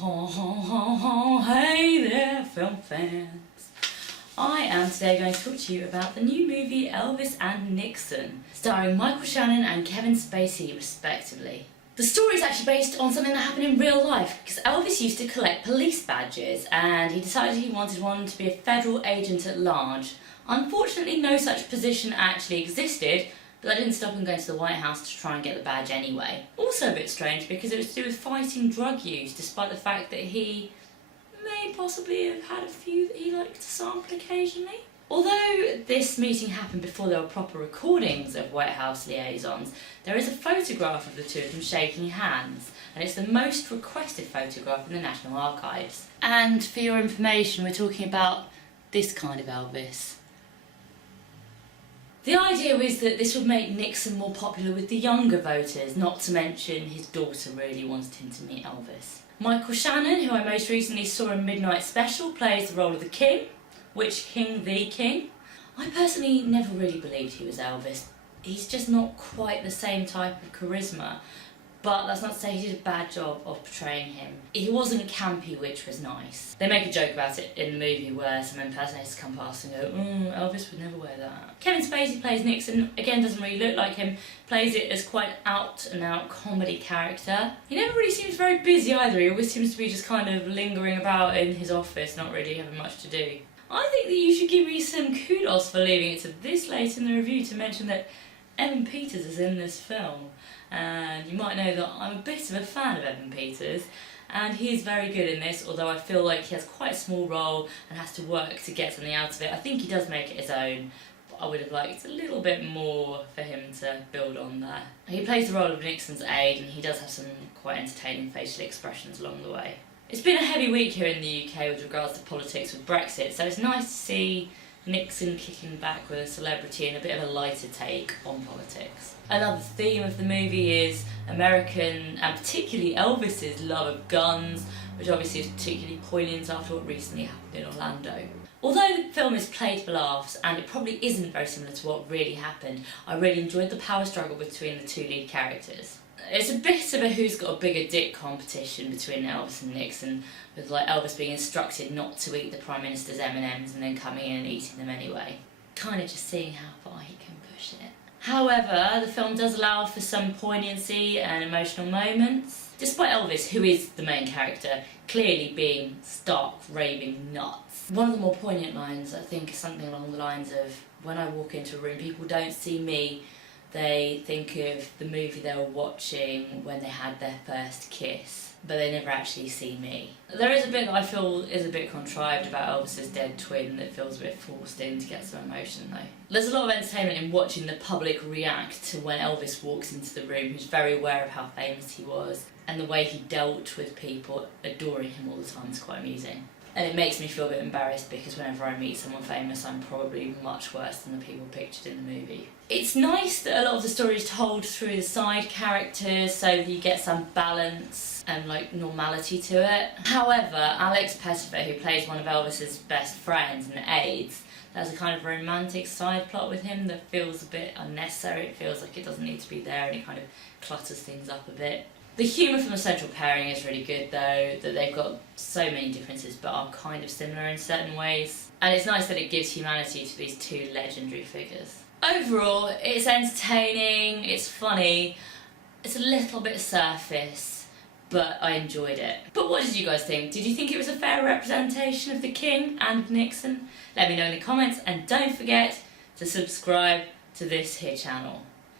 Hey there, film fans. I am today going to talk to you about the new movie Elvis and Nixon, starring Michael Shannon and Kevin Spacey respectively. The story is actually based on something that happened in real life, because Elvis used to collect police badges and he decided he wanted one to be a federal agent at large. Unfortunately, no such position actually existed, but that didn't stop him going to the White House to try and get the badge anyway. Also a bit strange because it was to do with fighting drug use, despite the fact that he may possibly have had a few that he liked to sample occasionally. Although this meeting happened before there were proper recordings of White House liaisons, there is a photograph of the two of them shaking hands, and it's the most requested photograph in the National Archives. And for your information, we're talking about this kind of Elvis. The idea was that this would make Nixon more popular with the younger voters, not to mention his daughter really wanted him to meet Elvis. Michael Shannon, who I most recently saw in Midnight Special, plays the role of the King. Which King? The King? I personally never really believed he was Elvis. He's just not quite the same type of charisma, but that's not to say he did a bad job of portraying him. He wasn't campy, which was nice. They make a joke about it in the movie where some impersonators come past and go, Elvis would never wear that. Kevin Spacey plays Nixon, again doesn't really look like him, plays it as quite out and out comedy character. He never really seems very busy either, he always seems to be just kind of lingering about in his office, not really having much to do. I think that you should give me some kudos for leaving it to this late in the review to mention that Evan Peters is in this film. And you might know that I'm a bit of a fan of Evan Peters, and he is very good in this, although I feel like he has quite a small role and has to work to get something out of it. I think he does make it his own, but I would have liked a little bit more for him to build on there. He plays the role of Nixon's aide, and he does have some quite entertaining facial expressions along the way. It's been a heavy week here in the UK with regards to politics with Brexit, so it's nice to see Nixon kicking back with a celebrity and a bit of a lighter take on politics. Another theme of the movie is American, and particularly Elvis's, love of guns, which obviously is particularly poignant after what recently happened in Orlando. Although the film is played for laughs, and it probably isn't very similar to what really happened, I really enjoyed the power struggle between the two lead characters. It's a bit of a who's got a bigger dick competition between Elvis and Nixon, with like Elvis being instructed not to eat the Prime Minister's M&Ms and then coming in and eating them anyway. Kind of just seeing how far he can push it. However, the film does allow for some poignancy and emotional moments, despite Elvis, who is the main character, clearly being stark, raving nuts. One of the more poignant lines, I think, is something along the lines of, when I walk into a room, people don't see me, they think of the movie they were watching when they had their first kiss, but they never actually see me. There is a bit that I feel is a bit contrived about Elvis's dead twin that feels a bit forced in to get some emotion though. There's a lot of entertainment in watching the public react to when Elvis walks into the room, who's very aware of how famous he was, and the way he dealt with people adoring him all the time is quite amusing. And it makes me feel a bit embarrassed because whenever I meet someone famous, I'm probably much worse than the people pictured in the movie. It's nice that a lot of the story is told through the side characters so that you get some balance and like normality to it. However, Alex Pettifer, who plays one of Elvis's best friends and aides, there's a kind of romantic side plot with him that feels a bit unnecessary. It feels like it doesn't need to be there and it kind of clutters things up a bit. The humour from the central pairing is really good though, that they've got so many differences but are kind of similar in certain ways. And it's nice that it gives humanity to these two legendary figures. Overall, it's entertaining, it's funny, it's a little bit surface, but I enjoyed it. But what did you guys think? Did you think it was a fair representation of the King and Nixon? Let me know in the comments, and don't forget to subscribe to this here channel.